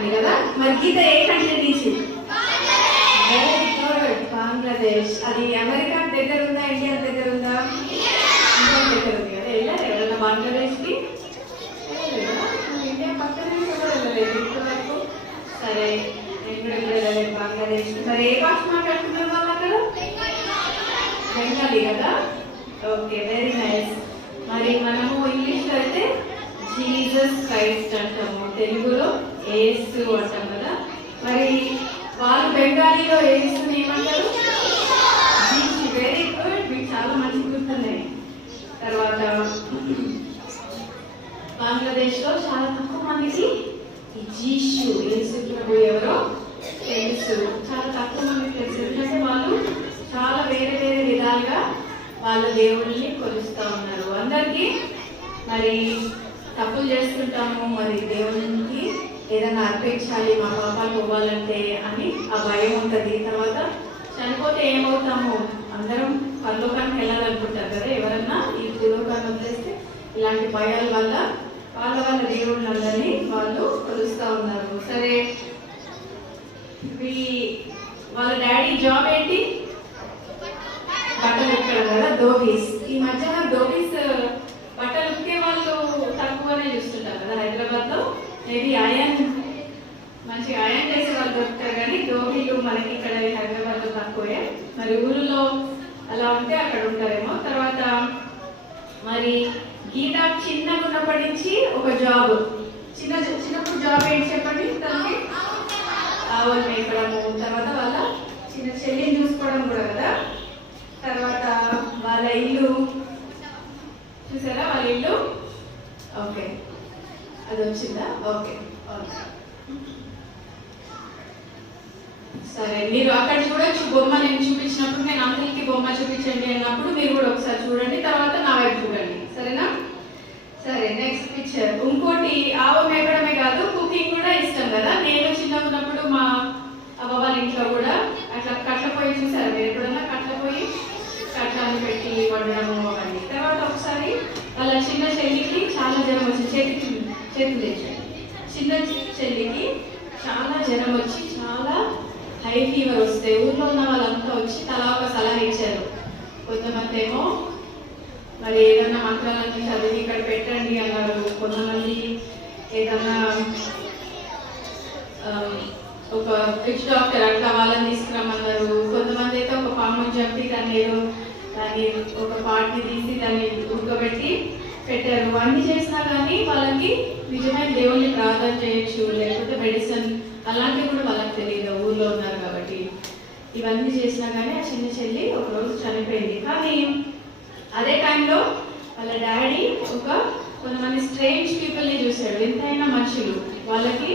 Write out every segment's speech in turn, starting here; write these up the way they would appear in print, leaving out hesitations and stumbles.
Family కదా. మరి గీత ఏ country నుంచి? Very good, Bangladesh. అది అమెరికా దగ్గర ఉందా, ఇండియా దగ్గర ఉందా? ఇండియా దగ్గర ఉంది కదా. వెళ్ళారు ఎవరైనా బంగ్లాదేశ్కి? ఇండియా పక్కనే కూడా వెళ్ళలేదు ఇప్పటివరకు. సరే, నేను కూడా వెళ్ళలేదు బంగ్లాదేశ్. మరి ఏ భాష మాట్లాడుతున్నారు వాళ్ళు అక్కడ? బెంగాలీ కదా. Okay, very nice. మరి మనము ఇంగ్లీష్లో అయితే జీసస్ క్రైస్ట్ అంటాము, తెలుగులో యేసు అంటాం కదా. మరి వాళ్ళు బెంగాలీలో యేసుని ఏమంటారు? జీసు. వెరీ గుడ్, మీకు చాలా మంచి గుర్తున్నాయి. తర్వాత బంగ్లాదేశ్లో చాలా తక్కువ మందికి ఈ జీసు యేసు ప్రభు ఎవరో తెలుసు. చాలా తక్కువ మందికి తెలుసు, ఎందుకంటే వాళ్ళు చాలా వేరే వేరే విధాలుగా వాళ్ళ దేవుళ్ళని కొలుస్తూ ఉన్నారు. అందరికీ మరి తప్పులు చేస్తుంటాము, మరి దేవునికి ఏదైనా అర్పించాలి, మా పాపాలు పోవాలంటే అని ఆ భయం ఉంటుంది. తర్వాత చనిపోతే ఏమవుతాము, అందరం పరలోకానికి వెళ్ళాలనుకుంటారు కదా. ఎవరన్నా ఈ భూలోకాన్ని వదిలేస్తే ఇలాంటి భయాల వల్ల వాళ్ళ దేవుళ్ళందరినీ వాళ్ళు కొలుస్తూ ఉన్నారు. సరే, వాళ్ళ డాడీ జాబ్ ఏంటి? బట్టలు ఉతకడం కదా, దోబీస్. ఈ మధ్యన దోబీస్ బట్టలు ఉతికే వాళ్ళు తక్కువనే చూస్తుంటారు కదా హైదరాబాద్లో. మేబీ మంచిగా అయన్ చేసే వాళ్ళు దొరుకుతారు, కానీ దోబీలు మనకి ఇక్కడ హైదరాబాద్లో తక్కువే. మరి ఊళ్ళో అలా ఉంటే అక్కడ ఉంటారేమో. తర్వాత మరి గీత చిన్నగా ఉన్నప్పటి నుంచి ఒక జాబ్, చిన్నప్పుడు జాబ్ ఏంటి చెప్పండి తనకి? ఆవులు మేపడము, తర్వాత వాళ్ళ చిన్న చెల్లిని చూసుకోవడం కూడా కదా. తర్వాత వాళ్ళ ఇల్లు చూసారా, వాళ్ళ ఇల్లు. ఓకే, అది వచ్చిందా? ఓకే, సరే. మీరు అక్కడ చూడొచ్చు బొమ్మ. నేను చూపించినప్పుడు, నేను అంకుల్కి బొమ్మ చూపించండి అన్నప్పుడు మీరు కూడా ఒకసారి చూడండి, తర్వాత నా వైపు చూడండి, సరేనా? సరే, నెక్స్ట్ పిక్చర్. ఇంకోటి, ఆవు మేపడమే కాదు, కుకింగ్ కూడా ఇష్టం కదా. నేను చిన్నగా ఉన్నప్పుడు మా అవ్వ వాళ్ళ ఇంట్లో కూడా అట్లా కట్ల పొయ్యి చూసారు మీరు ఎప్పుడన్నా? కట్ల పొయ్యి, కట్టాలు పెట్టి వండడము అవన్నీ. తర్వాత ఒకసారి వాళ్ళ చిన్న చెల్లికి చాలా జ్వరం వచ్చి, చేతులు తెచ్చాడు. చిన్న చెల్లికి చాలా జ్వరం వచ్చి, చాలా హై ఫీవర్ వస్తే ఊర్లో ఉన్న వాళ్ళంతా వచ్చి తలా ఒక సలహా ఇచ్చారు. కొంతమంది ఏమో మరి ఏదన్నా మంత్రాలన్నీ చదివి ఇక్కడ పెట్టండి అన్నారు. కొంతమంది ఏదన్నా ఒక విచ్ డాక్టర్ అట్లా వాళ్ళని తీసుకురమ్మన్నారు. కొంతమంది అయితే ఒక పాముని చంపి దాన్ని ఒక పార్ట్ని తీసి దాన్ని ఉడకబెట్టి పెట్టారు. అన్ని చేసినా కానీ వాళ్ళకి నిజమైన దేవుణ్ణి ప్రార్థన చేయొచ్చు, లేకపోతే మెడిసిన్ అలాంటివి కూడా వాళ్ళకి తెలియదు, ఊళ్ళో ఉన్నారు కాబట్టి. ఇవన్నీ చేసినా కానీ ఆ చిన్న చెల్లి ఒకరోజు చనిపోయింది. కానీ అదే టైంలో వాళ్ళ డాడీ కొంతమంది స్ట్రేంజ్ పీపుల్ని చూశాడు. ఎంతైనా మనుషులు, వాళ్ళకి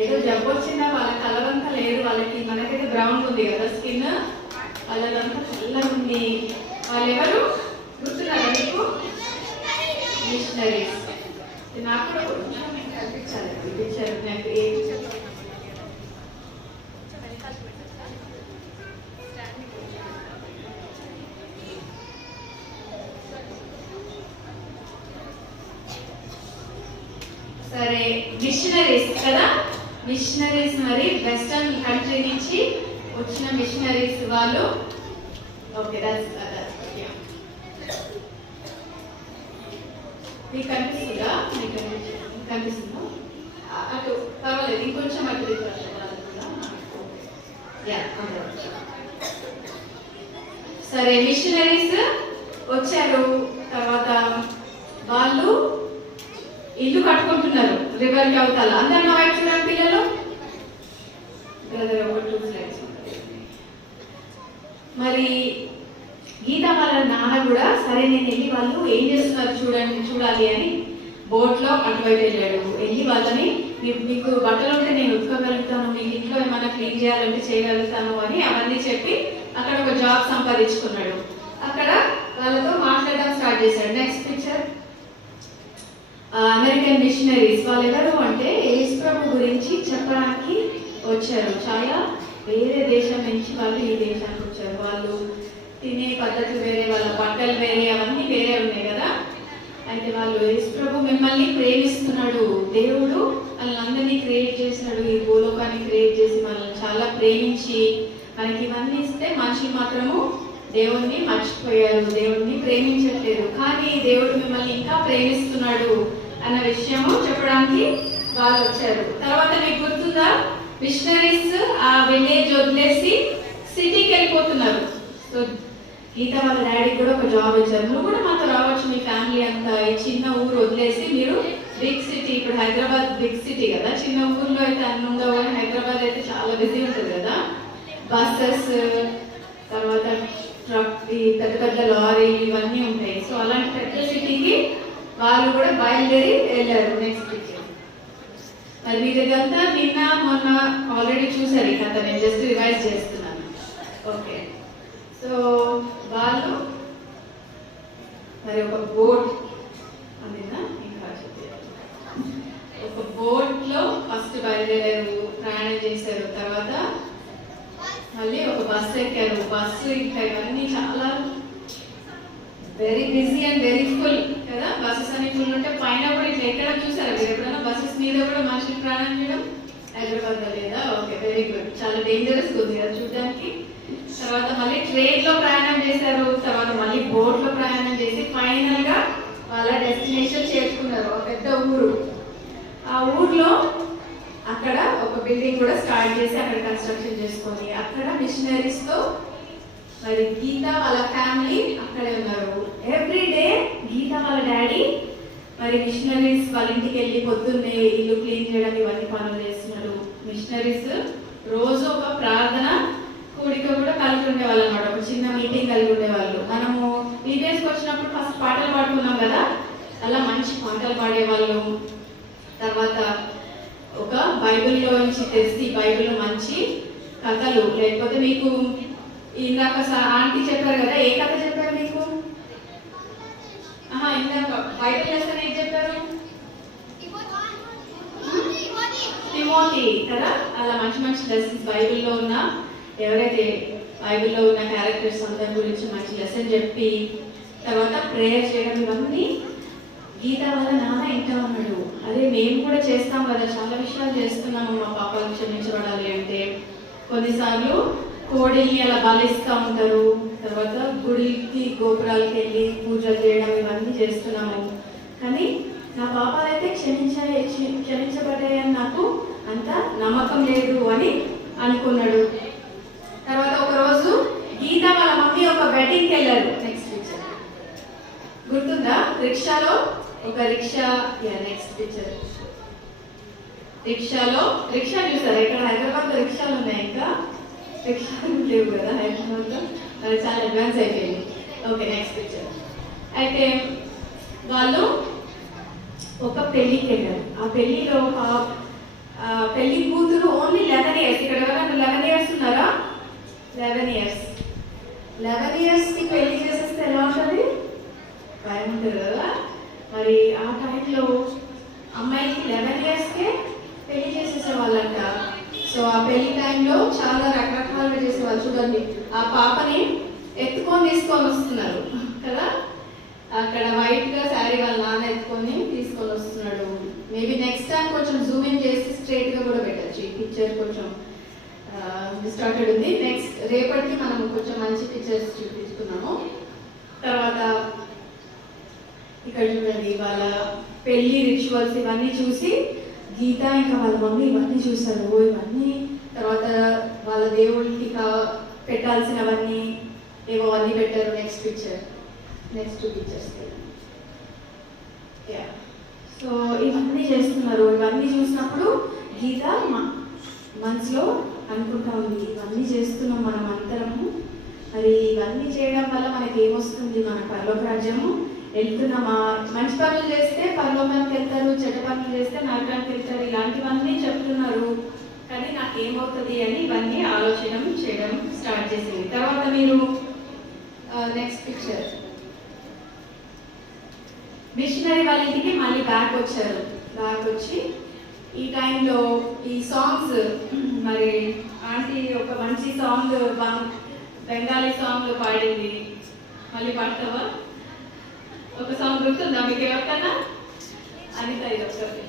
ఏదో జబ్బు వచ్చిందా, వాళ్ళ కలరంతా లేదు, వాళ్ళకి మనకైతే బ్రౌన్ ఉంది కదా స్కిన్, వాళ్ళదంతా చల్లగా ఉంది. వాళ్ళు ఎవరు గుర్తున్నారా మీకు? మిషనరీస్. నాకు కూడా కొంచెం కనిపించాలి పిక్చర్. నాకు ఏం సరే, మిషనరీస్ కదా. మిషనరీస్ మరి వెస్టర్న్ కంట్రీ నుంచి వచ్చిన మిషనరీస్ వాళ్ళు. ఓకే, మీకు కనిపిస్తుందా? కనిపిస్తుందా? అటు పర్వాలేదు, ఇంకొంచెం అటు. సరే, మిషనరీస్ వచ్చారు. తర్వాత వాళ్ళు ఇల్లు కట్టుకుంటున్నారు రివర్ అవతల. అందరు నా వైపు చూడండి పిల్లలు. మరి గీత వాళ్ళ నాన్న కూడా సరే నేను వెళ్ళి వాళ్ళు ఏం చేస్తున్నారు చూడాలి అని బోట్లో అటువైపు వెళ్ళాడు. వెళ్ళి వాళ్ళని మీకు బట్టలు ఉంటే నేను ఉతుకోగలుగుతాను, మీకు ఇంట్లో ఏమైనా క్లీన్ చేయాలంటే చేయగలుగుతాను అని అవన్నీ చెప్పి అక్కడ ఒక జాబ్ సంపాదించుకున్నాడు. అక్కడ వాళ్ళతో మాట్లాడడం స్టార్ట్ చేశాడు. Next picture. అమెరికన్ మిషనరీస్ వాళ్ళు ఎవరు అంటే యేసు ప్రభు గురించి చెప్పడానికి వచ్చారు. చాలా వేరే దేశం నుంచి వాళ్ళు ఈ దేశానికి వచ్చారు. వాళ్ళు తినే పద్ధతులు వేరే, వాళ్ళ బట్టలు వేరే, అవన్నీ వేరే ఉన్నాయి కదా. అయితే వాళ్ళు యేసు ప్రభు మిమ్మల్ని ప్రేమిస్తున్నాడు, దేవుడు వాళ్ళందరినీ క్రియేట్ చేశాడు, ఈ భూలోకాన్ని క్రియేట్ చేసి మనల్ని చాలా ప్రేమించి మనకి ఇవన్నీ ఇస్తే మనుషులు మాత్రము దేవుణ్ణి మర్చిపోయారు, దేవుణ్ణి ప్రేమించట్లేదు. కానీ దేవుడు మిమ్మల్ని ఇంకా ప్రేమిస్తున్నాడు అన్న విషయము చెప్పడానికి వాళ్ళు వచ్చారు. తర్వాత మీకు గుర్తుందా, మిషనరీస్ ఆ విలేజ్ వదిలేసి సిటీకి వెళ్ళిపోతున్నారు. సో గీత వాళ్ళ డాడీ కూడా ఒక జాబ్ ఇచ్చారు, నువ్వు కూడా మాతో రావచ్చు, మీ ఫ్యామిలీ అంతా ఈ చిన్న ఊరు వదిలేసి మీరు బిగ్ సిటీ, ఇప్పుడు హైదరాబాద్ బిగ్ సిటీ కదా, చిన్న ఊర్లో అయితే అన్ని ఉండవు, కానీ హైదరాబాద్ అయితే చాలా బిజీ ఉంటుంది కదా, బస్సెస్ తర్వాత ట్రక్ పెద్ద పెద్ద లారీలు ఇవన్నీ ఉంటాయి. సో అలాంటి పెద్ద సిటీకి వాళ్ళు కూడా బయలుదేరి వెళ్ళారు. నెక్స్ట్ మరి మీరు ఇదంతా నిన్న మొన్న ఆల్రెడీ చూసారు, ఈ కథ నేను జస్ట్ రివైజ్ చేస్తున్నాను. ఓకే, సో వాళ్ళు మరి ఒక బోట్ అందిందా, ఇంకా ఒక బోట్ లో ఫస్ట్ బయలుదేరారు, ప్రయాణం చేశారు. తర్వాత మళ్ళీ ఒక బస్సు ఎక్కారు. బస్సు ఇంకా ఇవన్నీ చాలా very busy and very full కదా, బస్సెస్ అన్ని ఫుల్ ఉంటే పైన కూడా ఇట్లా ఎక్కడ చూసారు మీరు ఎప్పుడైనా బస్సెస్ మీద కూడా మనుషులు ప్రయాణం చేయడం? హైదరాబాద్ లో లేదా? ఓకే, వెరీ గుడ్, చాలా డేంజరస్ ఉంది కదా చూడడానికి. తర్వాత మళ్ళీ ట్రైన్ లో ప్రయాణం చేశారు, తర్వాత మళ్ళీ బోట్ లో ప్రయాణం చేసి ఫైనల్ గా వాళ్ళ డెస్టినేషన్ చేరుకున్నారు, ఒక పెద్ద ఊరు. ఆ ఊర్లో అక్కడ ఒక బిల్డింగ్ కూడా స్టార్ట్ చేసి అక్కడ కన్స్ట్రక్షన్ చేసుకొని అక్కడ మిషనరీస్ తో మరి గీత వాళ్ళ ఫ్యామిలీ అక్కడే ఉన్నారు. ఎవ్రీ డే గీత వాళ్ళ డాడీ మరి మిషనరీస్ వాళ్ళ ఇంటికి వెళ్ళి పొద్దున్నే ఇల్లు క్లీన్ చేయడం ఇవన్నీ పనులు చేస్తున్నారు. మిషనరీస్ రోజు ఒక ప్రార్థన కూడిక కూడా కలిగి ఉండేవాళ్ళు అనమాట, ఒక చిన్న మీటింగ్ కలిగి ఉండేవాళ్ళు. మనము డీటెయిల్స్కి వచ్చినప్పుడు ఫస్ట్ పాటలు పాడుకున్నాం కదా, అలా మంచి పాటలు పాడేవాళ్ళు. తర్వాత ఒక బైబిల్లో నుంచి తెచ్చి బైబిల్లో మంచి కథలు, లేకపోతే మీకు ఇందాక ఆంటీ చెప్పారు కదా, ఏ కథ చెప్పారు మీకు? ఇందాక బైబిల్ లెసన్ ఏం చెప్పారు? తిమోతి కదా, అలా మంచి మంచి లెసన్స్ బైబిల్లో ఉన్న, ఎవరైతే బైబిల్లో ఉన్న క్యారెక్టర్స్ అందరి గురించి మంచి లెసన్ చెప్పి తర్వాత ప్రేయర్ చేయడం, ఇవన్నీ గీత వల్ల నాన్న ఇంకా ఉన్నాడు. అదే మేము కూడా చేస్తాం కదా, చాలా విషయాలు చేస్తున్నాము మా పాపాలు క్షమించబడాలి అంటే. కొన్నిసార్లు కోడిల్ని అలా బలిస్తూ ఉంటారు, తర్వాత గుడికి గోపురాలకి వెళ్ళి పూజలు చేయడం, ఇవన్నీ చేస్తున్నాము. కానీ నా పాపాలు అయితే క్షమించబడ్డాయని నాకు అంత నమ్మకం లేదు అని అనుకున్నాడు. తర్వాత ఒకరోజు గీత వాళ్ళ మమ్మీ ఒక వెడ్డింగ్కి వెళ్ళారు. నెక్స్ట్ పిక్చర్ గుర్తుందా? రిక్షాలో ఒక రిక్షా, నెక్స్ట్ పిక్చర్ రిక్షాలో, రిక్షా చూసారా? ఇక్కడ హైదరాబాద్ లో రిక్షాలు ఉన్నాయి, ఇంకా రిక్షాలు లేవు కదా హైదరాబాద్ లో, అది చాలా అడ్వాన్స్ అయిపోయింది. Okay, next picture. అయితే వాళ్ళు ఒక పెళ్లికి వెళ్ళారు. ఆ పెళ్లిలో పెళ్లి కూతురు ఓన్లీ 11 years. ఇక్కడ ఎవరైనా 11 years ఉన్నారా? 11 years. 11 years కి పెళ్లి చేసేస్తే ఎలా ఉంటుంది? భయం ఉంటుంది కదా. మరి ఆ టైంలో అమ్మాయికి 11 yearsకే పెళ్లి చేసేసేవాళ్ళంట. సో ఆ పెళ్లి టైంలో చాలా రకరకాలుగా చేసేవాళ్ళు. చూడండి, ఆ పాపని ఎత్తుకొని తీసుకొని వస్తున్నారు కదా, అక్కడ వైట్ గా శారీ వాళ్ళ నాన్న ఎత్తుకొని తీసుకొని వస్తున్నాడు. మేబీ నెక్స్ట్ టైం కొంచెం జూమ్ ఇన్ చేసి స్ట్రైట్ గా కూడా పెట్టచ్చు. ఈ పిక్చర్ కొంచెం డిస్టార్టెడ్ ఉంది. నెక్స్ట్ రేపటికి మనం కొంచెం మంచి పిక్చర్స్ చూపించుకున్నాము. తర్వాత ఇక్కడ చూడండి, వాళ్ళ పెళ్లి రిచువల్స్ ఇవన్నీ చూసి గీత ఇంకా వాళ్ళ మమ్మీ ఇవన్నీ చూసారు. ఇవన్నీ తర్వాత వాళ్ళ దేవుడికి పెట్టాల్సినవన్నీ ఏవో అన్నీ పెట్టారు. Next picture, next 2 pictures. So ఇవన్నీ చేస్తున్నారు. ఇవన్నీ చూసినప్పుడు గీత మనసులో అనుకుంటా ఉంది, ఇవన్నీ చేస్తున్నాం మనం అందరము, మరి ఇవన్నీ చేయడం వల్ల మనకి ఏమొస్తుంది? మన పరలోక రాజ్యము వెళ్తున్నామా? మంచి పనులు చేస్తే పరలోకానికి వెళ్తారు, చెడ్డ పనులు చేస్తే నరకానికి వెళ్తారు, ఇలాంటివన్నీ చెప్తున్నారు. కానీ నాకేమవుతుంది అని ఇవన్నీ ఆలోచన చేయడం స్టార్ట్ చేసింది. తర్వాత మీరు నెక్స్ట్ పిక్చర్, మిషనరీ వాళ్ళ ఇంటికి మళ్ళీ బ్యాక్ వచ్చారు. బ్యాక్ వచ్చి ఈ టైంలో ఈ సాంగ్స్, మరి ఆంటీ ఒక మంచి సాంగ్ బెంగాలీ సాంగ్ పాడింది. మళ్ళీ పాడతావా? ఒక సాంగ్ గుర్తుందా మీకు ఎవరికన్నా? అనిత, ఇది ఒకసారి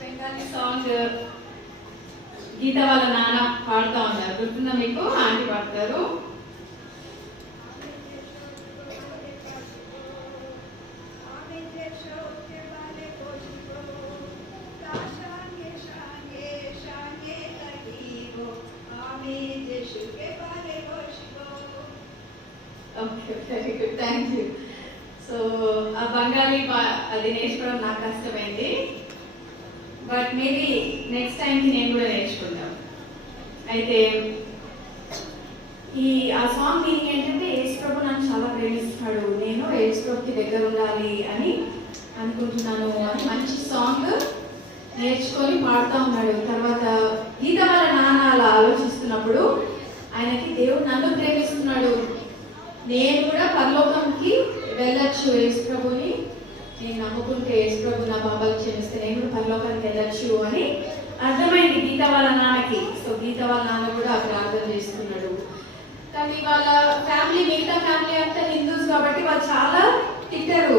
బెంగాలీ సాంగ్ గీత వాళ్ళ నాన్న పాడుతూ ఉన్నారు. గుర్తుందా మీకు? ఆంటీ పాడతారు. Okay, very good, thank you. So ఆ బెంగాలీ అది నేర్చుకోవడం నాకు కష్టమైంది. బట్ మేబీ నెక్స్ట్ టైంకి నేను కూడా నేర్చుకుంటాను. అయితే ఆ సాంగ్ మీనింగ్ ఏంటంటే యేసు ప్రభు నన్ను చాలా ప్రేమిస్తున్నాడు, నేను యేసు ప్రభుకి దగ్గర ఉండాలి అని అనుకుంటున్నాను అని మంచి సాంగ్ నేర్చుకొని పాడుతూ ఉన్నాడు. తర్వాత గీత వాళ్ళ నాన్న అలా ఆలోచిస్తున్నప్పుడు ఆయనకి దేవుడు నన్ను ప్రేమిస్తున్నాడు, నేను కూడా పరలోకంకి వెళ్ళొచ్చు, యేసు ప్రభుని నేను నమ్ముకుంటే యేసు ప్రభు నా పాపాలు క్షమిస్తే నేను కూడా పరలోకానికి వెళ్ళొచ్చు అని అర్థమైంది గీత వాళ్ళ నాన్నకి. సో గీత వాళ్ళ నాన్న కూడా ప్రార్థన చేస్తున్నాడు. కానీ వాళ్ళ ఫ్యామిలీ, మిగతా ఫ్యామిలీ అంతా హిందూస్ కాబట్టి వాళ్ళు చాలా తిట్టారు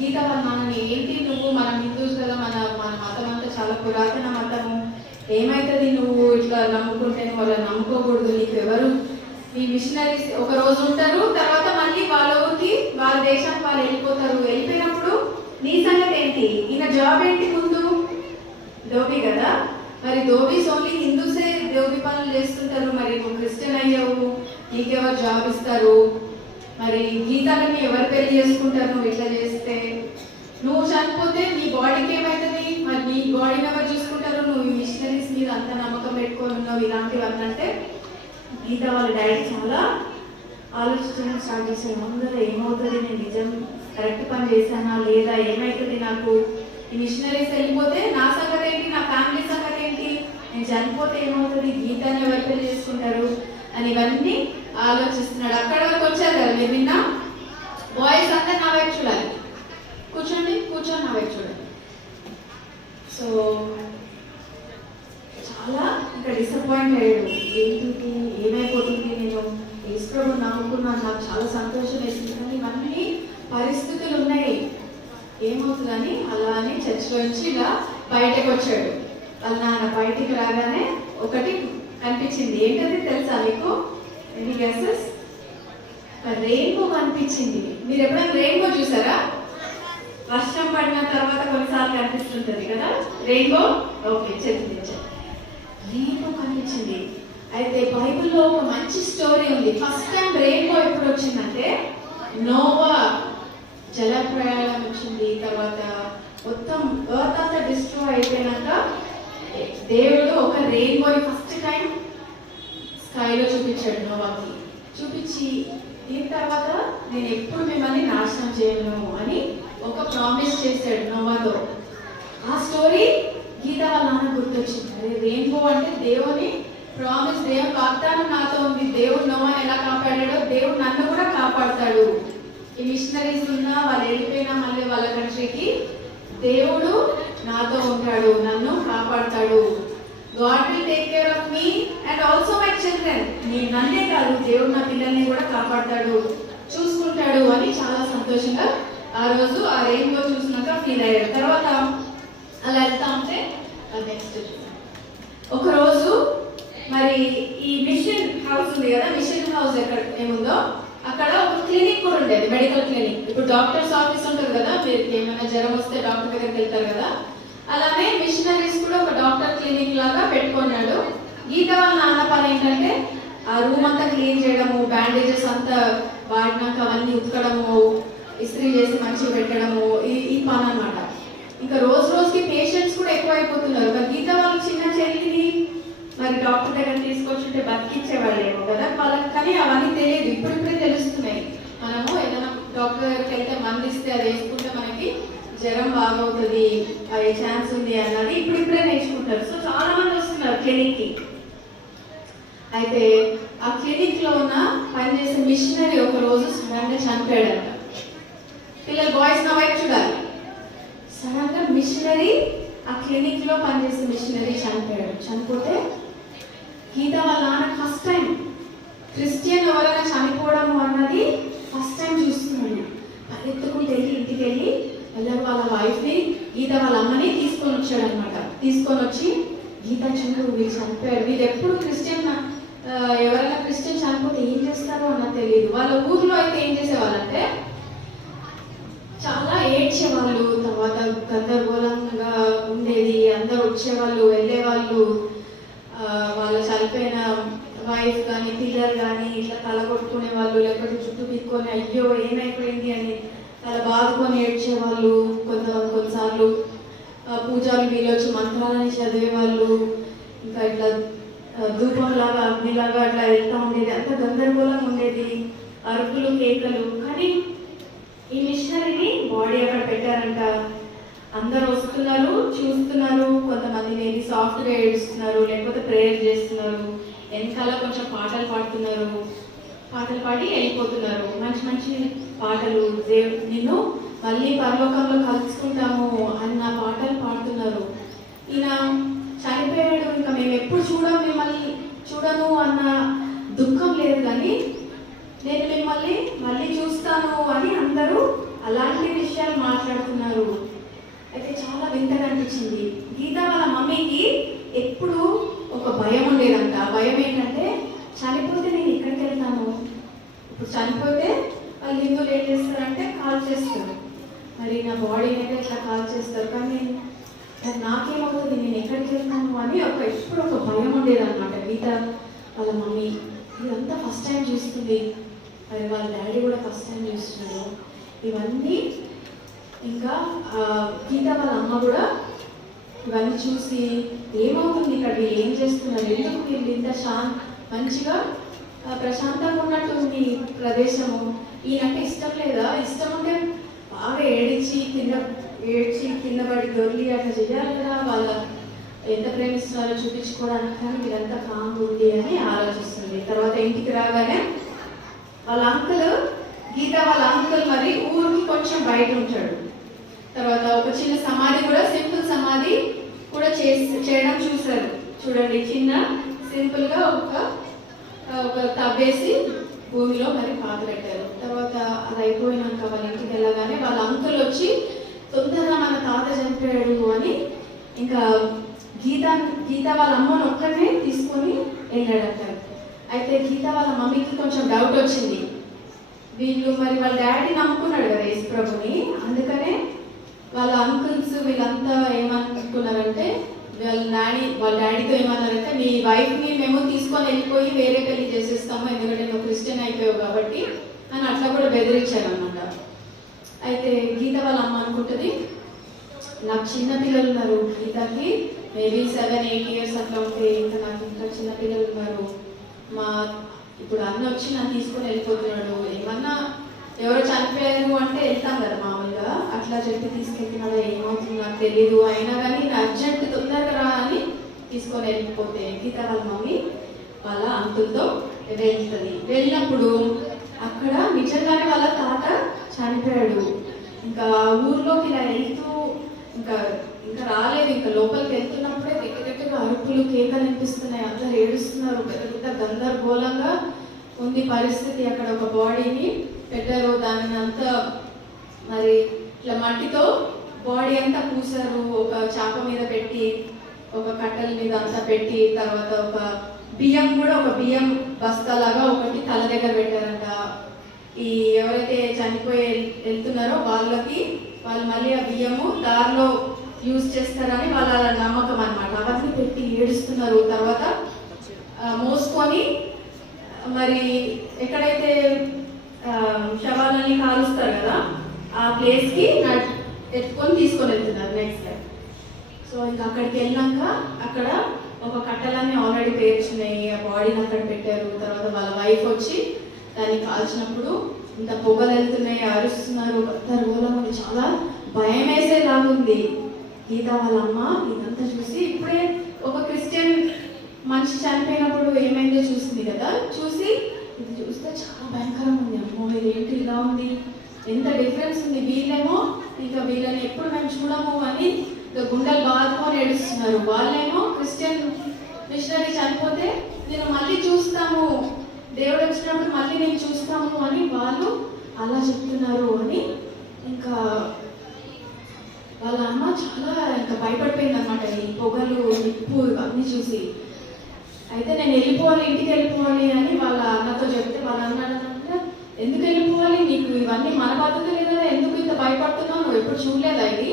గీత వాళ్ళ నాన్నని. ఏంటి నువ్వు, మనం హిందూస్ కదా, మన మతం అంతా చాలా పురాతన మతము, ఏమైతుంది నువ్వు ఇట్లా నమ్ముకుంటే, నువ్వు వాళ్ళని నమ్ముకోకూడదు, నీకు ఎవరు ఈ మిషనరీస్ ఒక రోజు ఉంటారు, తర్వాత మళ్ళీ వాళ్ళ ఊరికి వాళ్ళ దేశానికి వాళ్ళు వెళ్ళిపోతారు. వెళ్ళిపోయినప్పుడు నీ సంగతి ఏంటి? ఈయన జాబ్ ఏంటి ముందు? ధోబీ కదా, మరి ధోబీస్ ఓన్లీ హిందూసే ధోబీ పనులు చేస్తుంటారు, మరి నువ్వు క్రిస్టియన్ అయ్యావు, నీకెవరు జాబ్ ఇస్తారు? మరి గీతాలని ఎవరు పెళ్లి చేసుకుంటారు నువ్వు ఇట్లా చేస్తే? నువ్వు చనిపోతే నీ బాడీకి ఏమవుతుంది? మరి నీ బాడీని ఎవరు చూసుకుంటారు? నువ్వు ఈ మిషనరీస్ మీద అంత నమ్మకం పెట్టుకొని ఉన్నావు, ఇలాంటివన్నీ అంటే గీత వాళ్ళ డాడీ చాలా ఆలోచించడం స్టార్ట్ చేశారు. ముందర ఏమవుతుంది, నేను నిజం కరెక్ట్ పని చేశానా లేదా, ఏమవుతుంది నాకు, ఈ మిషనరీస్ వెళ్ళిపోతే నా సంగతి ఏంటి, నా ఫ్యామిలీ సంగతి ఏంటి, నేను చనిపోతే ఏమవుతుంది, గీతాన్ని ఎవరు పెళ్లి చేసుకుంటారు అని ఇవన్నీ ఆలోచిస్తున్నాడు. అక్కడ వరకు వచ్చారు కదా మీరు నిన్న. బాయ్స్ అంతా నా వైపు చూడాలి, కూర్చొని నా వైపు చూడాలి. సో చాలా ఇంకా డిసప్పాయింట్ అయ్యాడు. ఏంటి, ఏమైపోతుంది, నేను యేసు ప్రభువుని నమ్ముకున్నాను, నాకు చాలా సంతోషం వేసింది, కానీ ఇవన్నీ పరిస్థితులు ఉన్నాయి, ఏమవుతుందని అలానే చర్చిలోంచి ఇలా బయటకు వచ్చాడు. వాళ్ళ నాన్న బయటికి రాగానే ఒకటి కనిపించింది. ఏంటది తెలుసా మీకు? ఎన్ని గెసెస్? రెయిన్బో కనిపించింది. మీరు ఎప్పుడైనా రెయిన్బో చూసారా? వర్షం పడిన తర్వాత కొన్నిసార్లు కనిపిస్తుంటది కదా రెయిన్బో. ఓకే, చెప్పింది, రెయిన్బో కనిపించింది. అయితే బైబిల్లో ఒక మంచి స్టోరీ ఉంది. ఫస్ట్ టైం రెయిన్బో ఎప్పుడు వచ్చిందంటే నోవా జలప్రయాణం వచ్చింది. తర్వాత మొత్తం ఎర్త్ అంతా డిస్ట్రాయ్ అయిపోయినాక దేవుడు ఒక రెయిన్బో ఫస్ట్ టైం స్కైలో చూపించాడు నోవాకి. చూపించి దీని తర్వాత నేను ఎప్పుడు మిమ్మల్ని నాశనం చేయను అని ఒక ప్రామిస్ చేశాడు నోవాతో. ఆ స్టోరీ గీత వాళ్ళ నాన్న గుర్తొచ్చింది. అదే రెయిన్బో అంటే దేవుని ప్రామిస్, దేవుని వాగ్దానం నాతో ఉంది. దేవుడు నోవాని ఎలా కాపాడాడో దేవుడు నన్ను కూడా కాపాడుతాడు. ఈ మిషనరీస్ ఉన్నా, వాళ్ళు వెళ్ళిపోయినా మళ్ళీ వాళ్ళ కంట్రీకి, దేవుడు నాతో ఉంటాడు, నన్ను కాపాడుతాడు. God will take care of me and also my children. నన్నే కాదు, దేవుడు నా పిల్లల్ని కూడా కాపాడుతాడు, చూసుకుంటాడు అని చాలా సంతోషంగా ఆ రోజు ఆ రెయిన్బో చూసినాక ఫీల్ అయ్యాడు. తర్వాత అలా వెళ్తా ఉంటే నెక్స్ట్ ఒకరోజు మరి ఈ మిషన్ హౌస్ ఉంది కదా, మిషన్ హౌస్ ఎక్కడ ఏముందో అక్కడ ఒక క్లినిక్ కూడా ఉండేది, మెడికల్ క్లినిక్. ఇప్పుడు డాక్టర్స్ ఆఫీస్ ఉంటుంది కదా, మీరు ఏమైనా జ్వరం వస్తే డాక్టర్ దగ్గరికి వెళ్తారు కదా, అలానే మిషనరీస్ కూడా ఒక డాక్టర్ క్లినిక్ లాగా పెట్టుకున్నాడు. గీత వాళ్ళ నాన్న పని ఏంటంటే ఆ రూమ్ అంతా క్లీన్ చేయడము, బ్యాండేజెస్ అంతా వాడినాక అవన్నీ ఉతకడము, ఇస్త్రీ చేసి మంచిగా పెట్టడము, ఈ పని అన్నమాట. ఇంకా రోజు రోజుకి పేషెంట్స్ కూడా ఎక్కువ అయిపోతున్నారు. మరి గీత వాళ్ళ చిన్న చెల్లిని మరి డాక్టర్ దగ్గర తీసుకొచ్చుంటే బతికించేవాళ్ళేమో కదా వాళ్ళకి, కానీ అవన్నీ తెలియదు, ఇప్పుడిప్పుడే తెలుస్తున్నాయి. మనము ఏదైనా డాక్టర్ దగ్గరికి వెళ్తే మందు ఇస్తే అది వేసుకుంటే మనకి జ్వరం బాగవుతుంది, అయ్యే ఛాన్స్ ఉంది అన్నది ఇప్పుడిప్పుడే నేర్చుకుంటారు. సో చాలా మంది వస్తున్నారు క్లినిక్కి. అయితే ఆ క్లినిక్ లో ఉన్న పనిచేసే మిషనరీ ఒక రోజు సడన్ గా చనిపోయాడంట. పిల్లలు బాయ్స్ నా వైపు చూడాలి. సడన్ గా మిషనరీ, ఆ క్లినిక్ లో పనిచేసే మిషనరీ చనిపోయాడు. చనిపోతే గీత వాళ్ళ నాన్న ఫస్ట్ టైం క్రిస్టియన్ ఎవరైనా చనిపోవడం అన్నది ఫస్ట్ టైం చూస్తున్నాడు. పరిగెత్తుకుంటూ వెళ్ళి ఇంటికి వెళ్ళి మళ్ళీ వాళ్ళ వైఫ్ని గీత వాళ్ళ అమ్మని తీసుకొని వచ్చాడు అనమాట. తీసుకొని వచ్చి గీత చూడు వీళ్ళు చనిపోయాడు. వీళ్ళు ఎప్పుడు క్రిస్టియన్, ఎవరైనా క్రిస్టియన్ చనిపోతే ఏం చేస్తారో అన్నది తెలియదు. వాళ్ళ ఊర్లో అయితే ఏం చేసేవాళ్ళంటే చాలా ఏడ్చేవాళ్ళు, తర్వాత గందరగోళంగా ఉండేది. అందరూ వచ్చేవాళ్ళు, వెళ్ళేవాళ్ళు. వాళ్ళ చనిపోయిన వైఫ్ కానీ పిల్లలు కానీ ఇట్లా తల కొట్టుకునే వాళ్ళు, లేకపోతే చుట్టూ పిక్కొని అయ్యో ఏమైపోయింది అని తల బాదుకొని ఏడ్చేవాళ్ళు. కొన్నిసార్లు పూజలు వీళ్ళొచ్చి మంత్రాలని చదివేవాళ్ళు. ఇంకా ఇట్లా ధూపంలాగా అగ్నిలాగా అట్లా వెళ్తూ ఉండేది. అంత గందరగోళంగా ఉండేది, అరుపులు కేకలు. కానీ ఈ మిషనరీని బాడీ అక్కడ పెట్టారంట. అందరు వస్తున్నారు, చూస్తున్నారు. కొంతమంది మేబీ సాఫ్ట్గా ఏడుస్తున్నారు, లేకపోతే ప్రేయర్ చేస్తున్నారు. వెనకాల కొంచెం పాటలు పాడుతున్నారు, పాటలు పాడి వెళ్ళిపోతున్నారు. మంచి మంచి పాటలు, నిన్ను మళ్ళీ పరలోకంలో కలుసుకుంటాము అన్న పాటలు పాడుతున్నారు. ఈయన చనిపోయాడు, ఇంకా మేము ఎప్పుడు మిమ్మల్ని చూడను అన్న దుఃఖం లేదు, కానీ నేను మిమ్మల్ని మళ్ళీ చూస్తాను అని అందరూ అలాంటి విషయాలు మాట్లాడుతున్నారు. అయితే చాలా వింతగా అనిపించింది. గీత వాళ్ళ మమ్మీకి ఎప్పుడు ఒక భయం ఉండేదంట. ఆ భయం ఏంటంటే చనిపోతే నేను ఎక్కడికి వెళ్తాను, ఇప్పుడు చనిపోతే వాళ్ళు హిందువులు ఏం చేస్తారంటే కాల్ చేస్తారు, మరి నా బాడీని అయితే ఇట్లా కాల్ చేస్తారు, కానీ నాకేమవుతుంది, నేను ఎక్కడికి వెళ్తాను అని ఎప్పుడు ఒక భయం ఉండేదన్నమాట గీత వాళ్ళ మమ్మీ. ఇదంతా ఫస్ట్ టైం చూస్తుంది, మరి వాళ్ళ డాడీ కూడా ఫస్ట్ టైం చూస్తున్నాడు ఇవన్నీ. ఇంకా గీత వాళ్ళ అమ్మ కూడా ఇవన్నీ చూసి ఏమవుతుంది ఇక్కడ, వీళ్ళు ఏం చేస్తున్నారు, ఎందుకు వీళ్ళు ఇంత మంచిగా ప్రశాంతంగా ఉన్నట్టుంది ప్రదేశము, ఈయనంటే ఇష్టం లేదా, ఇష్టం ఉంటే బాగా ఏడ్చి కింద పడి దొర్లి అట్లా చేయాలి కదా, వాళ్ళ ఎంత ప్రేమిస్తున్నారో చూపించుకోవడానికి. కానీ వీళ్ళంతా కాంగ్ ఉంది అని ఆలోచిస్తుంది. తర్వాత ఇంటికి రాగానే వాళ్ళ అంకుల్, గీత వాళ్ళ అంకుల్ మరి ఊరికి కొంచెం బయట ఉంటాడు. తర్వాత ఒక చిన్న సమాధి కూడా, సింపుల్ సమాధి కూడా చేయడం చూశారు. చూడండి, చిన్న సింపుల్ గా ఒక తవ్వేసి భూమిలో మరి పాత పెట్టారు. తర్వాత అది అయిపోయినాక వాళ్ళ ఇంటికి వెళ్ళగానే వాళ్ళ అంకుల్ వచ్చి తొందరగా మన తాత చనిపోయాడు అని ఇంకా గీత వాళ్ళ అమ్మను ఒక్కనే తీసుకొని వెళ్ళాడంట. అయితే గీత వాళ్ళ మమ్మీకి కొంచెం డౌట్ వచ్చింది. వీళ్ళు మరి వాళ్ళ డాడీ నమ్ముకున్నాడు కదా యేసు ప్రభుని, అందుకనే వాళ్ళ అంకుల్స్ వీళ్ళంతా ఏమనుకున్నారంటే వాళ్ళ డాడీతో ఏమన్నారంటే మీ వైఫ్ని మేము తీసుకొని వెళ్ళిపోయి వేరే పెళ్లి చేసేస్తాము, ఎందుకంటే నువ్వు క్రిస్టియన్ అయిపోయావు కాబట్టి అని అట్లా కూడా బెదిరించారు అనమాట. అయితే గీత వాళ్ళ అమ్మ అనుకుంటుంది, నాకు చిన్న పిల్లలు ఉన్నారు, గీతకి మేబీ 7-8 years అట్లా ఉంటే, ఇంకా నాకు ఇంకా చిన్న పిల్లలు ఉన్నారు, ఇప్పుడు అన్న వచ్చి నన్ను తీసుకొని వెళ్ళిపోతున్నాడు, ఏమన్నా ఎవరో చనిపోయారు అంటే వెళ్తాం కదా మామూలుగా, అట్లా చెప్పి తీసుకెళ్తున్నాడు, ఏమవుతుంది నాకు తెలీదు, అయినా కానీ అర్జెంట్ తొందరగా రా అని తీసుకొని వెళ్ళిపోతే గీత వాళ్ళ మమ్మీ వాళ్ళ అంకుల్తో వెళ్తుంది. వెళ్ళినప్పుడు అక్కడ నిజంగానే వాళ్ళ తాత చనిపోయాడు. ఇంకా ఊర్లోకి ఇలా వెళ్తూ ఇంకా రాలేదు, ఇంకా లోపలికి వెళ్తున్నప్పుడే గట్టిగా అరుపులు కేకలు అనిపిస్తున్నాయి, అందరు ఏడుస్తున్నారు, పెద్ద గందరగోళంగా ఉంది పరిస్థితి. అక్కడ ఒక బాడీని పెట్టారు, దానిని అంతా మరి ఇట్లా మట్టితో బాడీ అంతా పూసారు, ఒక చాప మీద పెట్టి, ఒక కట్టెల మీద అంతా పెట్టి, తర్వాత ఒక బియ్యం బస్తాలాగా ఒకటి తల దగ్గర పెట్టారంట. ఈ ఎవరైతే చనిపోయి వెళ్తున్నారో వాళ్ళు మళ్ళీ ఆ బియ్యము దారిలో యూజ్ చేస్తారని వాళ్ళ నమ్మకం అనమాట. అవన్నీ పెట్టి ఏడుస్తున్నారు. తర్వాత మోసుకొని మరి ఎక్కడైతే శవాలని కాలుస్తారు కదా ఆ ప్లేస్కి ఎత్తుకొని తీసుకొని వెళ్తున్నారు నెక్స్ట్ టైం. సో ఇంకా అక్కడికి వెళ్ళాక అక్కడ ఒక కట్టలన్నీ ఆల్రెడీ పేర్చున్నాయి, ఆ బాడీని అక్కడ పెట్టారు. తర్వాత వాళ్ళ వైఫ్ వచ్చి దాన్ని కాల్చినప్పుడు ఇంత పొగలు వెళ్తున్నాయి, అరుస్తున్నారు, గందరగోళం ఉంది, చాలా భయం వేసేలాగా ఉంది. గీత వాళ్ళ అమ్మ ఇదంతా చూసి ఇప్పుడే ఒక క్రిస్టియన్ మనిషి చనిపోయినప్పుడు ఏమైందో చూసింది కదా, చూసి ఇది చూస్తే చాలా భయంకరంగా ఉంది, అమ్మో ఇదేంటి ఇలా ఉంది, ఎంత డిఫరెన్స్ ఉంది, వీళ్ళేమో ఇంకా వీళ్ళని ఎప్పుడు మేము చూడము అని గుండెలు బాదుకొని ఏడుస్తున్నారు. వాళ్ళేమో క్రిస్టియన్ మిషనరీ చనిపోతే నేను మళ్ళీ చూస్తాము, దేవుడు వచ్చినప్పుడు మళ్ళీ నేను చూస్తాము అని వాళ్ళు అలా చెప్తున్నారు అని ఇంకా భయపడిపోయింది అనమాట, ఈ పొగలు నిప్పు ఇవన్నీ చూసి. అయితే నేను వెళ్ళిపోవాలి, ఇంటికి వెళ్ళిపోవాలి అని వాళ్ళ అన్నతో చెప్తే వాళ్ళ అన్నాడంటే, ఎందుకు వెళ్ళిపోవాలి, నీకు ఇవన్నీ మన పద్ధతి లేదా, ఎందుకు ఇంత భయపడుతున్నావు, నువ్వు ఎప్పుడు చూడలేదా ఇది,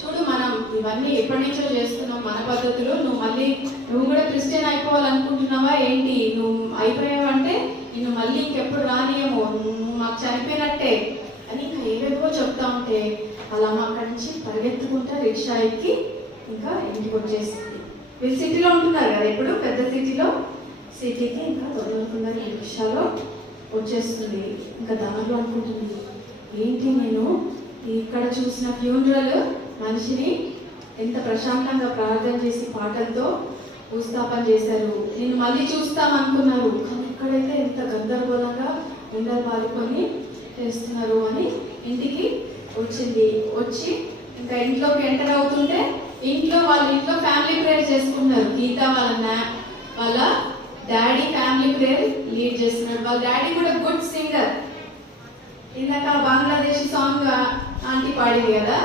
చూడు మనం ఇవన్నీ ఎప్పటి నుంచో చేస్తున్నాం మన పద్ధతులు, నువ్వు కూడా క్రిస్టియన్ అయిపోవాలనుకుంటున్నావా ఏంటి, నువ్వు అయిపోయావంటే నిన్ను మళ్ళీ ఇంకెప్పుడు రానియేమో, నువ్వు మాకు చనిపోయినట్టే అని ఇంకా ఏవేవో చెప్తా ఉంటే అలా మా అక్కడి నుంచి పరిగెత్తుకుంటా రిక్షా ఎక్కి ఇంకా ఇంటికి వచ్చేసింది. వీళ్ళు సిటీలో ఉంటున్నారు కదా, ఇప్పుడు పెద్ద సిటీకి ఇంకా తొందరకుండా రిక్షాలో వచ్చేస్తుంది. ఇంకా దానిలో అనుకుంటుంది, ఏంటి నేను ఇక్కడ చూసిన ఫ్యూనరల్ మనిషిని ఎంత ప్రశాంతంగా ప్రార్థన చేసి పాటలతో భూస్థాపన చేశారు, నేను మళ్ళీ చూస్తామనుకున్నారు, కానీ ఇక్కడైతే ఎంత గందరగోళంగా ఉండలు పాలుకొని చేస్తున్నారు అని ఇంటికి వచ్చింది. వచ్చి ఇంకా ఇంట్లోకి ఎంటర్ అవుతుంటే వాళ్ళ ఇంట్లో ఫ్యామిలీ ప్రేయర్ చేసుకున్నారు. గీత వాళ్ళ డాడీ ఫ్యామిలీ ప్రేయర్ లీడ్ చేస్తున్నాడు. వాళ్ళ డాడీ కూడా గుడ్ సింగర్. ఇందాక బంగ్లాదేశీ సాంగ్ ఆంటీ పాడింది కదా,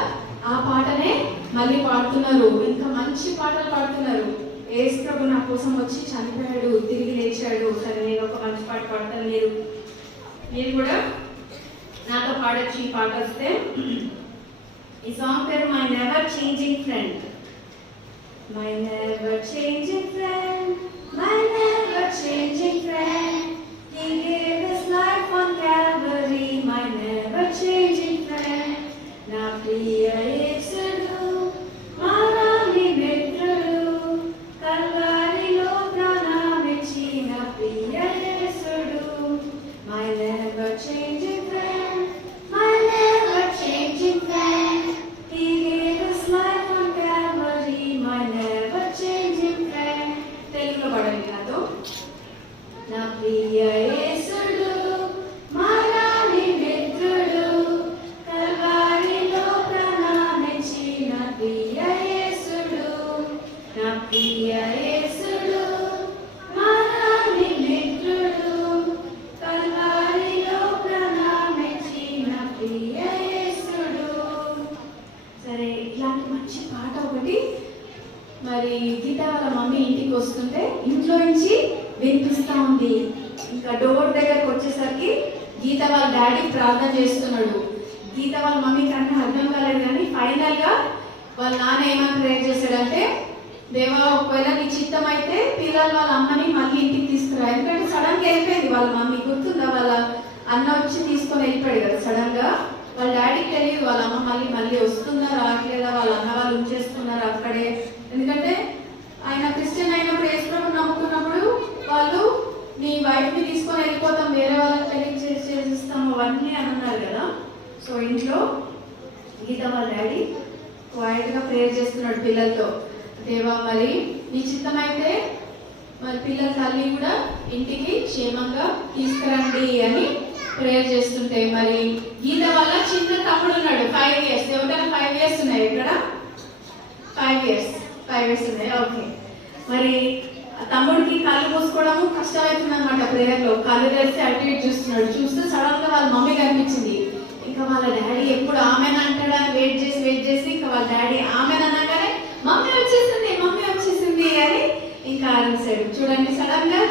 ఆ పాటనే మళ్ళీ పాడుతున్నారు. ఇంకా మంచి పాటలు పాడుతున్నారు. యేసు ప్రభు నా కోసం వచ్చి చనిపోయాడు, తిరిగి లేచాడు, సరే నేను ఒక మంచి పాట పాడతాను, మీరు కూడా నాతో పాడొచ్చు. ఈ పాట వస్తే ఈ సాంగ్ పేరు my never changing friend. My never changing friend, my never changing friend, he gave his life on Calvary, my never changing friend. నా ప్రియ యేసుడు మారాని మిత్రుడు, కల్వారిలో ప్రాణమిచ్చి నా ప్రియ యేసుడు. My never changing friend, my never changing friend, he gave his life on Calvary, my never changing friend. తెలుగులో పడండి నాతో. నా ప్రియ యేసుడు మారాని మిత్రుడు, కల్వారిలో ప్రాణమిచ్చి నా ప్రియ యేసుడు. నా ప్రియ యేసుడు మారాని మిత్రుడు, కల్వారిలో ప్రాణమిచ్చి నా ప్రియ యేసుడు. సరే, ఇలాంటి మంచి పాట ఒకటి మరి గీత వాళ్ళ మమ్మీ ఇంటికి వస్తుంటే ఇంట్లో నుంచి వినిపిస్తా ఉంది. ఇంకా డోర్ దగ్గరకు వచ్చేసరికి గీత వాళ్ళ డాడీ ప్రార్థన చేస్తున్నాడు. గీత వాళ్ళ మమ్మీకి అన్నీ అర్థం కాలేదు, కానీ ఫైనల్ గా వాళ్ళ నాన్న ఏమని ప్రేయర్ చేశాడంటే, దేవా ఒకవేళ నీ చిత్తం అయితే పిల్లలు వాళ్ళ అమ్మని మళ్ళీ ఇంటికి తీసుకురా. ఎందుకంటే సడన్ గా వెళ్ళిపోయింది వాళ్ళ మమ్మీ, గుర్తుందా, వాళ్ళ అన్న వచ్చి తీసుకొని వెళ్ళిపోయాడు కదా సడన్ గా. వాళ్ళ డాడీకి తెలియదు వాళ్ళ అమ్మ మళ్ళీ వస్తుందా రావట్లేదా, వాళ్ళ అన్న వాళ్ళు ఉంచేస్తున్నారు అక్కడే. ఎందుకంటే ఆయన క్రిస్టియన్ అయినప్పుడు యేసు ప్రభువుని నమ్ముకున్నప్పుడు వాళ్ళు నీ వైఫ్ని తీసుకొని వెళ్ళిపోతాం, వేరే వాళ్ళకి పెళ్లి చేసిస్తాము అవన్నీ అని అన్నారు కదా. సో ఇంట్లో గీత వాళ్ళ డాడీ క్వైట్గా ప్రేయర్ చేస్తున్నాడు పిల్లలతో, దేవా మరి నీ చిత్తమైతే మరి పిల్లల తల్లి కూడా ఇంటికి క్షేమంగా తీసుకురండి అని ప్రేయర్ చేస్తుంటే, మరి గీత వాళ్ళ చిన్న తమ్ముడు ఉన్నాడు 5 years. ఎవరికైనా 5 years ఉన్నాయి ఇక్కడ? 5 years ఉన్నాయి. ఓకే, మరి తమ్ముడికి కళ్ళు మూసుకోవడము కష్టమవుతుంది అనమాట ప్రేయర్లో. కళ్ళు తెరిచి అటు ఇటు చూస్తున్నాడు. చూస్తే సడన్ గా వాళ్ళ మమ్మీ కనిపించింది. ఇంకా వాళ్ళ డాడీ ఎప్పుడు ఆమెను అంటాడని వెయిట్ చేసి ఇంకా వాళ్ళ డాడీ ఆమెను అనగానే మమ్మీ వచ్చేసింది అని ఇంకా అనిసాడు. చూడండి, సడన్ గా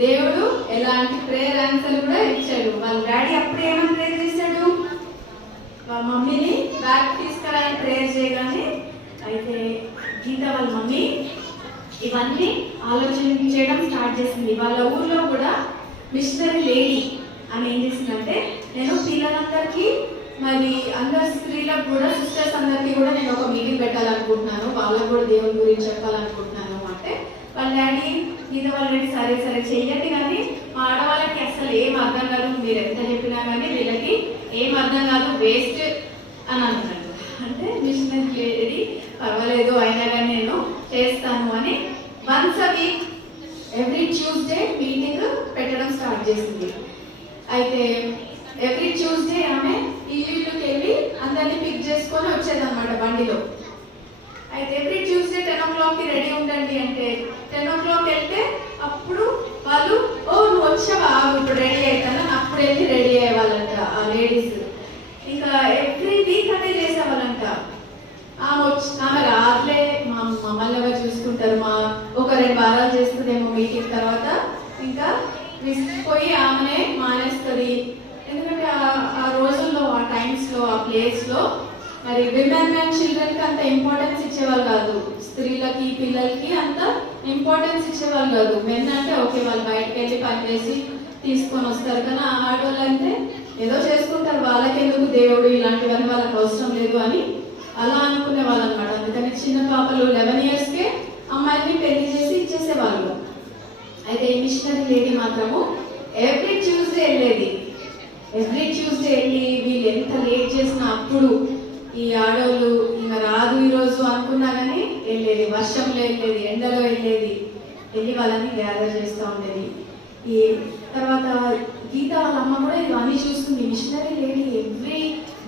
దేవుడు ఎలాంటి ప్రేయర్ ఆన్సర్ కూడా ఇచ్చాడు. వాళ్ళ డాడీ అప్పుడు ఏమని ప్రేయర్ చేశాడు, వాళ్ళ మమ్మీని బ్యాక్ తీసుకురాని ప్రేయర్ చేయగానే, అయితే గీత వాళ్ళ మమ్మీ ఇవన్నీ ఆలోచన చేయడం స్టార్ట్ చేసింది. వాళ్ళ ఊర్లో కూడా మిషనరీ లేడీ అని ఏం చేసిందంటే, నేను పిల్లలందరికీ మరి అందరు స్త్రీలకు కూడా సిస్టర్స్ అందరికీ కూడా నేను ఒక మీటింగ్ పెట్టాలనుకుంటున్నాను, వాళ్ళకు కూడా దేవుని గురించి చెప్పాలనుకుంటున్నాను అంటే, వాళ్ళ డాడీ గీత వాళ్ళ డాడీ సరే చెయ్యండి, కానీ మా ఆడవాళ్ళకి అసలు ఏం అర్థం కాదు, మీరు ఎంత చెప్పినా కానీ వీళ్ళకి ఏం అర్థం కాదు, వేస్ట్ అని అన్నాడు. అంటే మిషనరీ లేడీ పర్వాలేదు అయినా కానీ నేను చేస్తాను అని వన్స్ అ వీక్ ఎవ్రీ ట్యూస్డే మీటింగ్ పెట్టడం స్టార్ట్ చేసింది. అయితే ఎవ్రీ ట్యూస్డే ఆమె ఇల్లుకి వెళ్ళి అందరినీ పిక్ చేసుకొని వచ్చేదన్నమాట బండిలో. అయితే ఎవ్రీ ట్యూస్డే 10 o'clock రెడీ ఉండండి అంటే 10 o'clock వెళ్తే అప్పుడు వాళ్ళు నువ్వు వచ్చావా ఇప్పుడు రెడీ అవుతాను అప్పుడు వెళ్ళి రెడీ అయ్యేవాళ్ళంట ఆ లేడీస్. ఇంకా ఎవ్రీ వీక్ అదే చేసేవాళ్ళంట. ఆమె మీటింగ్ తర్వాత ఇంకా విసిగిపోయి ఆమెనే మానేస్తుంది. ఎందుకంటే ఆ రోజుల్లో, ఆ టైమ్స్లో, ఆ ప్లేస్లో మరి విమెన్ అండ్ చిల్డ్రన్కి అంత ఇంపార్టెన్స్ ఇచ్చేవాళ్ళు కాదు. స్త్రీలకి, పిల్లలకి అంత ఇంపార్టెన్స్ ఇచ్చేవాళ్ళు కాదు. మెన్ అంటే ఓకే, వాళ్ళు బయటకు వెళ్ళి పనిచేసి తీసుకొని వస్తారు, కానీ ఆడవాళ్ళు అంటే ఏదో చేసుకుంటారు, వాళ్ళకెందుకు దేవుడు ఇలాంటివన్నీ వాళ్ళకి అవసరం లేదు అని అలా అనుకునే వాళ్ళు అనమాట. అందుకని చిన్న పాపలు 11 yearsకే అమ్మాయిని పెళ్లి చేసి ఇచ్చేసేవాళ్ళు. అయితే ఈ మిషనరీ లేడీ మాత్రము ఎవ్రీ ట్యూస్డే వెళ్ళేది. ఎవ్రీ ట్యూస్డే వెళ్ళి వీళ్ళు ఎంత లేట్ చేసినా అప్పుడు ఈ ఆడవాళ్ళు ఇంకా రాదు ఈరోజు అనుకున్నా కానీ వెళ్ళేది. వర్షంలో వెళ్ళేది, ఎండలో వెళ్ళేది, వెళ్ళి వాళ్ళని గ్యాదర్ చేస్తూ ఉండేది. ఈ తర్వాత గీత వాళ్ళ అమ్మ కూడా ఇవన్నీ చూస్తుంది. మిషనరీ లేడీ ఎవ్రీ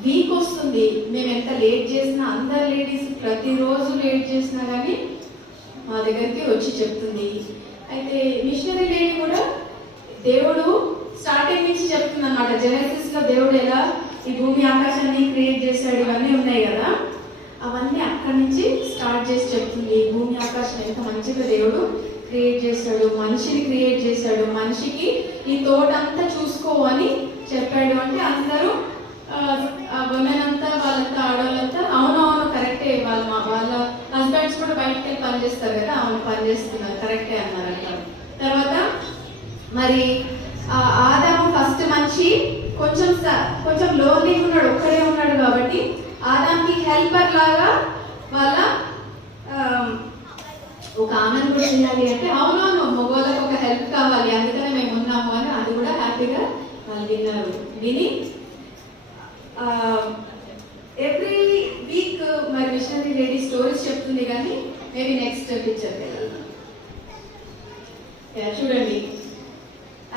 వీక్ వస్తుంది. మేము ఎంత లేట్ చేసినా, అందరు లేడీస్ ప్రతిరోజు లేట్ చేసినా కానీ మా దగ్గరికి వచ్చి చెప్తుంది. అయితే మిషనరీ లేడీ కూడా దేవుడు స్టార్టింగ్ నుంచి చెప్తుంది అన్నమాట. జెనసిస్లో దేవుడు ఎలా ఈ భూమి ఆకాశాన్ని క్రియేట్ చేశాడు ఇవన్నీ ఉన్నాయి కదా, అవన్నీ అక్కడి నుంచి స్టార్ట్ చేసి చెప్తుంది. భూమి ఆకాశం ఎంత మంచిగా దేవుడు క్రియేట్ చేశాడు, మనిషిని క్రియేట్ చేశాడు, మనిషికి ఈ తోట అంతా చూసుకో అని చెప్పాడు. అంటే అందరూ ఉమెన్ అంతా, వాళ్ళంతా, ఆడవాళ్ళంతా అవునవును కరెక్టే, వాళ్ళ హస్బెండ్స్ కూడా బయటకు వెళ్ళి పనిచేస్తారు కదా, అవును పనిచేస్తున్నారు కరెక్టే అన్నారంట. తర్వాత మరి ఆదాము ఫస్ట్ మనిషి కొంచెం లోన్లీ ఉన్నాడు, ఒక్కడే ఉన్నాడు కాబట్టి ఆదాంకి హెల్పర్ లాగా వాళ్ళ ఒక ఆమెను కూడా చేయాలి అంటే అవునవును మగవాళ్ళకి ఒక హెల్ప్ కావాలి, అందుకనే మేము ఉన్నాము అని అది కూడా హ్యాపీగా వాళ్ళు విన్నారు. విని ఎవ్రీ వీక్ మరి మిషనరీ లేడీ స్టోరీస్ చెప్తుంది. కానీ మేబీ నెక్స్ట్ పిక్చర్ చూడండి.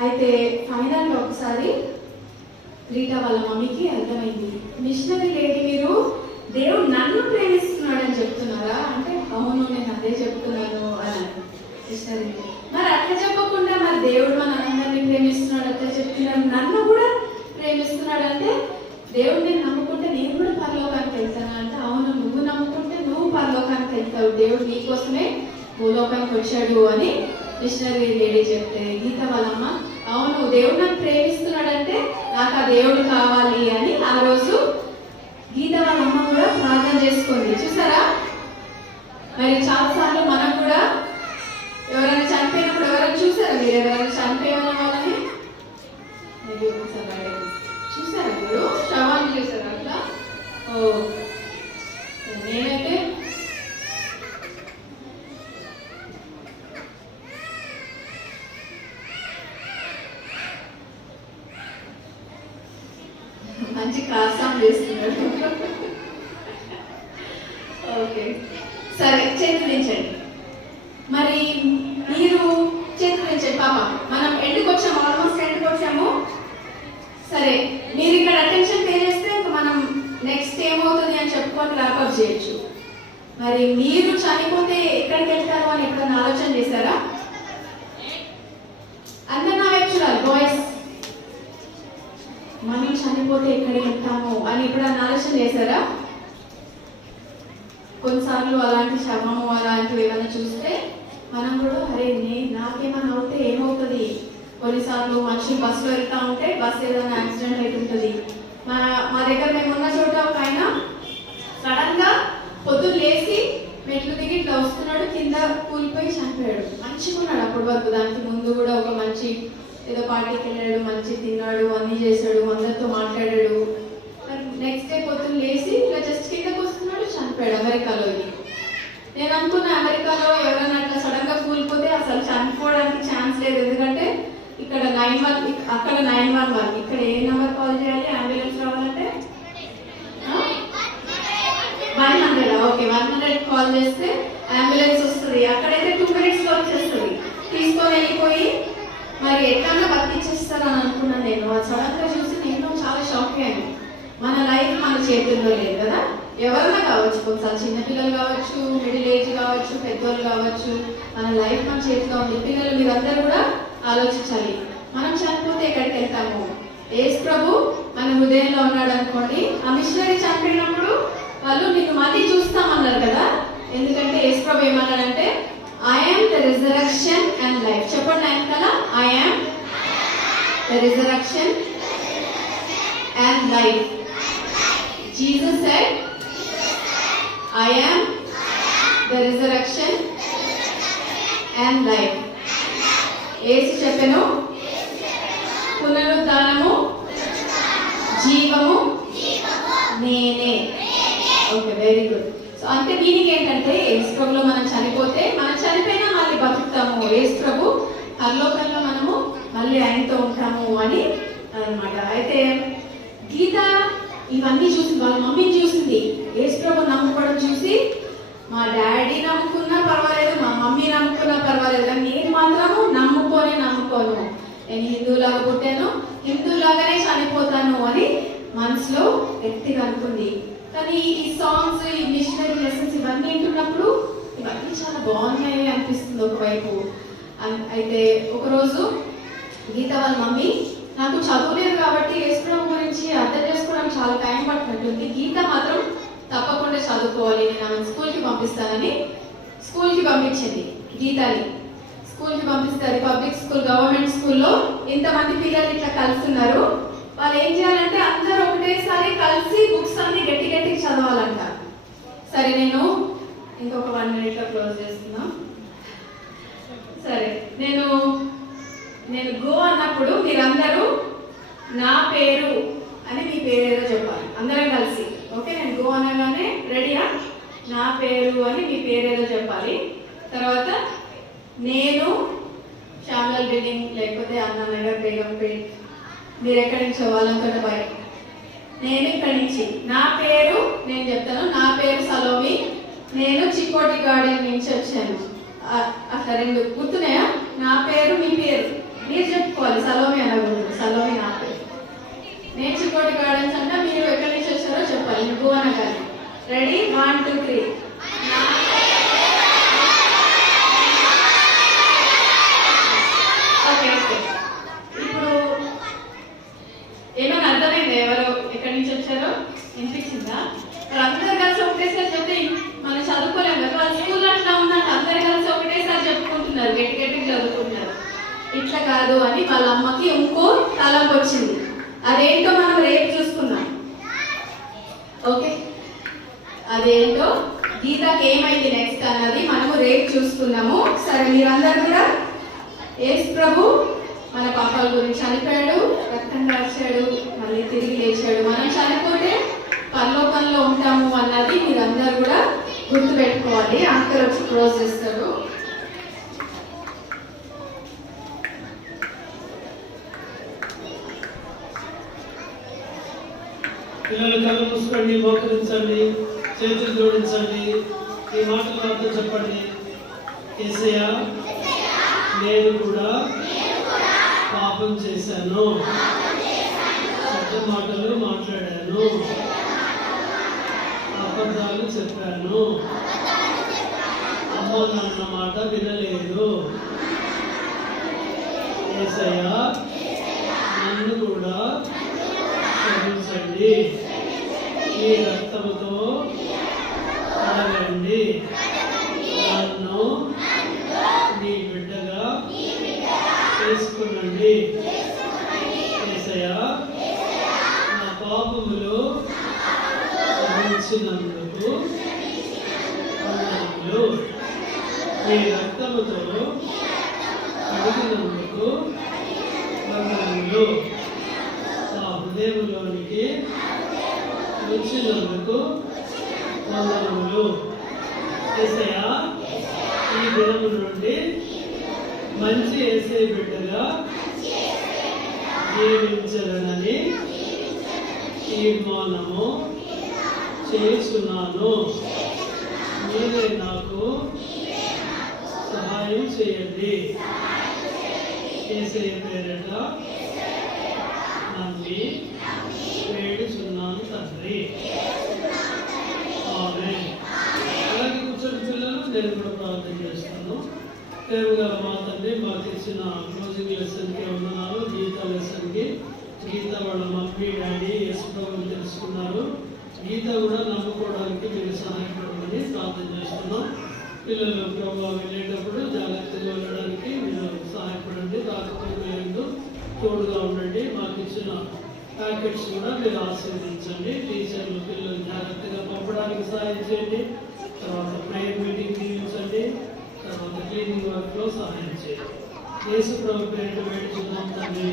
అయితే ఫైనల్గా ఒకసారి రీటా వాళ్ళ మమ్మీకి అర్థమైంది, మిషనరీ లేడీ మీరు దేవుడు నన్ను ప్రేమిస్తున్నాడు అని చెప్తున్నారా అంటే అవును నేను అదే చెప్తున్నాను అని. మిషనరీ మరి అట్లా చెప్పకుండా మరి దేవుడు మన అందరినీ ప్రేమిస్తున్నాడు అట్లా చెప్తున్నాడు, నన్ను కూడా ప్రేమిస్తున్నాడు అంటే దేవుడు నేను నమ్ముకుంటే నేను కూడా పరలోకానికి వెళ్తాను అంటే అవును నువ్వు నమ్ముకుంటే నువ్వు పరలోకానికి వెళ్తావు, దేవుడు నీకోసమే భూలోకానికి వచ్చాడు అని మిషనరీ లేడీ చెప్తే గీత వాళ్ళమ్మ అవును దేవుడు నన్ను ప్రేమిస్తున్నాడంటే నాకు ఆ దేవుడు కావాలి అని ఆ రోజు గీత వాళ్ళ అమ్మ కూడా ప్రార్థన చేసుకుంది. చూసారా మరి చాలాసార్లు మనం కూడా ఎవరైనా చనిపోయినప్పుడు ఎవరైనా చూసారా మీరు? ఎవరైనా చనిపోయిన వాళ్ళని చూసారా మీరు? శవాన్ని చూసారా అట్లా? ఓ నేనైతే మంచి కాసం చేస్తున్నాడు. ఓకే సరే చేతులించండి. మరి మీరు చేతులించండి పాప. మనం ఎండుకు వచ్చాము, ఆల్మోస్ట్ ఎండుకు వచ్చాము. సరే మీరు ఇక్కడ అటెన్షన్ పే చేస్తే మనం నెక్స్ట్ ఏమవుతుంది అని చెప్పుకొని ర్యాపప్ చేయొచ్చు. మరి మీరు చనిపోతే ఎక్కడికి వెళ్తారు అని ఎప్పుడైనా ఆలోచన చేశారా? అందరు నా వైపు చూడాలి బాయ్స్. మనం చనిపోతే ఎక్కడికి వెళ్తాము అని ఎప్పుడైనా ఆలోచన చేశారా? కొన్నిసార్లు అలాంటి శవము అలాంటివి ఏమైనా చూస్తే మనం కూడా అరే నాకేమైనా అవుతే ఏమవుతుంది. కొన్నిసార్లు మనుషులు బస్సులో వెళ్తా ఉంటే బస్సు ఏదైనా యాక్సిడెంట్ అవుతుంటుంది. మా దగ్గర మేము ఉన్న చోట ఒక ఆయన సడన్ గా పొద్దున్న లేచి మెట్లు దిగి ఇట్లా వస్తున్నాడు, కింద కూలిపోయి చనిపోయాడు. మంచిగా ఉన్నాడు అప్పటి వరకు. దానికి ముందు కూడా ఒక మంచి ఏదో పార్టీకి వెళ్ళాడు, మంచి తిన్నాడు, అన్నీ చేశాడు, అందరితో మాట్లాడాడు. నెక్స్ట్ డే పొద్దున్న లేచి ఇట్లా జస్ట్ కిందకు వస్తున్నాడు, చనిపోయాడు అమెరికాలో. నేను అనుకున్నా అమెరికాలో ఎవరైనా అట్లా సడన్ గా కూలిపోతే అసలు చనిపోవడానికి ఛాన్స్ లేదు. ఎందుకంటే ఇక్కడ 911, అక్కడ 911, ఇక్కడ ఏ నెంబర్ కాల్ చేయాలి అంబులెన్స్ రావాలంటే 100. ఓకే 100 కాల్ చేస్తే అంబులెన్స్ వస్తుంది. అక్కడైతే 2 minutes లో వచ్చేస్తుంది, తీసుకొని వెళ్ళిపోయి మరి ఎట్లా బతికిచ్చేస్తారని అనుకున్నాను నేను. సడన్ గా చూసి నేను చాలా షాక్ అయ్యాను. మన లైఫ్ మన చేతుల్లో లేదు కదా. ఎవరైనా కావచ్చు, కొన్నిసార్లు చిన్నపిల్లలు కావచ్చు, మిడిల్ ఏజ్ కావచ్చు, పెద్దోళ్ళు కావచ్చు, మన లైఫ్ మన చేతిలో ఉంది. పిల్లలు మీరందరూ కూడా ఆలోచించాలి, మనం చనిపోతే ఎక్కడికి వెళ్తాము. యేసు ప్రభు మన హృదయంలో ఉన్నాడు అనుకోండి. ఆ మిషనరీ చనిపోయినప్పుడు వాళ్ళు నిన్ను మళ్ళీ చూస్తామన్నారు కదా. ఎందుకంటే యేసు ప్రభు ఏమన్నాడంటే I am the resurrection and life. చెప్పండి ఆయన కదా, I am the resurrection and life. Jesus said, I am the resurrection and life. యేసు చెప్పెను, పునరుద్ధానము జీవము నేనే. Okay, very good. సో అంటే మీనింగ్ ఏంటంటే యేసు ప్రభులో మనం చనిపోతే, మనం చనిపోయినా మళ్ళీ బతుకుతాము. యేసు ప్రభు పరలోకంలో మనము మళ్ళీ ఆయనతో ఉంటాము అని అన్నమాట. అయితే గీత ఇవన్నీ చూసింది, వాళ్ళ మమ్మీని చూసింది. యేసు ప్రభు నమ్ముకోవడం చూసి, మా డాడీ నమ్ముకున్నా పర్వాలేదు, మా మమ్మీ నమ్ముకున్నా పర్వాలేదు, కానీ నేను మాత్రము నమ్ముకోను. నేను హిందువులాగా పుట్టాను, హిందువులాగానే చనిపోతాను అని మనసులో గట్టిగా అనుకుంది. కానీ ఈ సాంగ్స్, ఈ మిషనరీ లెసన్స్ ఇవన్నీ వింటున్నప్పుడు ఇవన్నీ చాలా బాగున్నాయి అనిపిస్తుంది ఒకవైపు. అయితే ఒకరోజు గీత వాళ్ళ మమ్మీ, నాకు చదువులేదు కాబట్టి యేసు ప్రభు గురించి అర్థం చేసుకోవడానికి చాలా టైం పట్టినట్టుంది, గీత మాత్రం తప్పకుండా చదువుకోవాలి, నేను ఆమె స్కూల్కి పంపిస్తానని స్కూల్కి పంపించింది. గీతాని స్కూల్కి పంపిస్తే, అది పబ్లిక్ స్కూల్, గవర్నమెంట్ స్కూల్లో ఇంతమంది పిల్లలు ఇట్లా కలుస్తున్నారు. వాళ్ళు ఏం చేయాలంటే అందరూ ఒకటేసారి కలిసి బుక్స్ అన్ని గట్టి చదవాలంట. సరే, నేను ఇంకొక 1 minute క్లోజ్ చేస్తున్నా. సరే, నేను గో అన్నప్పుడు మీరందరూ నా పేరు అని మీ పేరు ఏదో చెప్పాలి, అందరం కలిసి. ఓకే, నేను గో అనగానే రెడీయా? నా పేరు అని మీ పేరు ఏదో చెప్పాలి. తర్వాత నేను శ్యామల్ బిల్డింగ్, లేకపోతే అన్నానగర్, బేగంపేట్, మీరు ఎక్కడి నుంచి వాళ్ళంతా బయట, నేను ఇక్కడి నుంచి. నా పేరు నేను చెప్తాను, నా పేరు సలోమి, నేను చిక్కోటి గార్డెన్ నుంచి వచ్చాను. అట్లా 2 గుర్తున్నాయా? నా పేరు, మీ పేరు మీరు చెప్పుకోవాలి. సలోమి అనకూడదు, సలోమి నా పేరు. నేను చిక్కోటి గార్డెన్స్ అంటే మీరు ఎక్కడి నుంచి వచ్చారో చెప్పాలి, నువ్వు అనగానే. రెడీ? 1 2 3. ఓకే, ఇప్పుడు ఏమైనా అర్థమైందా? ఎవరు ఎక్కడి నుంచి వచ్చారో వినిపించిందా? అందరు కలిసి ఒకటేసారి చెప్తే మనం చదువుకోలేము కదా. వాళ్ళ స్కూల్ అట్లా ఉందంటే అందరు కలిసి ఒకటేసారి చెప్పుకుంటున్నారు, గట్టిగా చదువుకుంటున్నారు. ఇట్లా కాదు అని వాళ్ళ అమ్మకి ఇంకో తలంపు వచ్చింది. అదేంటో మనం రేపు చూసుకుందాం. ఓకే, అదేంటో గీతకి ఏమైంది నెక్స్ట్ అన్నది మనము రేపు చూసుకున్నాము. సరే, మీరందరూ కూడా యేసు ప్రభు మన పాపాల గురించి చనిపోయాడు, రక్తం రాశాడు, మళ్ళీ తిరిగి లేచాడు. మనం చనిపోతే పరలోకంలో ఉంటాము అన్నది మీరందరూ కూడా గుర్తుపెట్టుకోవాలి. అంకర్ వచ్చి క్లోజ్ చేస్తారు. పిల్లలు కళ్ళు మూసుకోండి, మోకరించండి, చేతులు జోడించండి, ఈ మాటలు అర్థం చెప్పండి. యేసయ్యా, నేను కూడా పాపం చేశాను, చెడ్డ మాటలు మాట్లాడాను, అబద్ధాలు చెప్పాను, అమ్మ నాన్న మాట వినలేదు. యేసయ్యా, నన్ను కూడా క్షమించండి, ఈ రక్తముతో కడగండి, నన్ను నీ బిడ్డగా తీసుకునండి. యేసయ్యా, నా పాపములు క్షమించినందుకు వందనములు, నీ రక్తముతో కడిగినందుకు వందనములు, నా హృదయంలోనికి వచ్చినందుకు వందనములు. యేసయ్యా, ఈ దినము నుండి మంచి యేసయ్య బిడ్డగా జీవించదనని తీర్మానము చేస్తున్నాను. మీరే నాకు సహాయం చేయండి. యేసయ్య పేరిట నమ్మి వేడుచున్నాను తండ్రి, ఆమేన్. అలాగే కూర్చొని పిల్లలు, నేను కూడా ప్రార్థన చేస్తాను. దేవుగా మా తండ్రి, మాకు ఇచ్చిన క్లోజింగ్ లెసన్కి వందనాలు. గీత లెసన్కి గీత వాళ్ళ మమ్మీ డాడీ యేసు ప్రభువుని తెలుసుకున్నారు. గీత కూడా నమ్ముకోవడానికి మీరు సహాయపడమని ప్రార్థన చేస్తున్నాం. పిల్లలు ప్రభావం వెళ్ళేటప్పుడు జాగ్రత్తగా వెళ్ళడానికి మీరు సహాయపడండి. దాకపోలేదు తోడుగా ఉండండి. మాకు ఇచ్చిన ప్యాకెట్స్ కూడా మీరు ఆశీర్వదించండి. టీచర్లు పిల్లలు జాగ్రత్తగా పంపడానికి సహాయం చేయండి. తర్వాత ప్రేయర్ మీటింగ్ దీవించండి. తర్వాత క్లీనింగ్ వర్క్లో సహాయం చేయండి. యేసు ప్రభు పేరిట వేడుచున్నాం తండ్రి.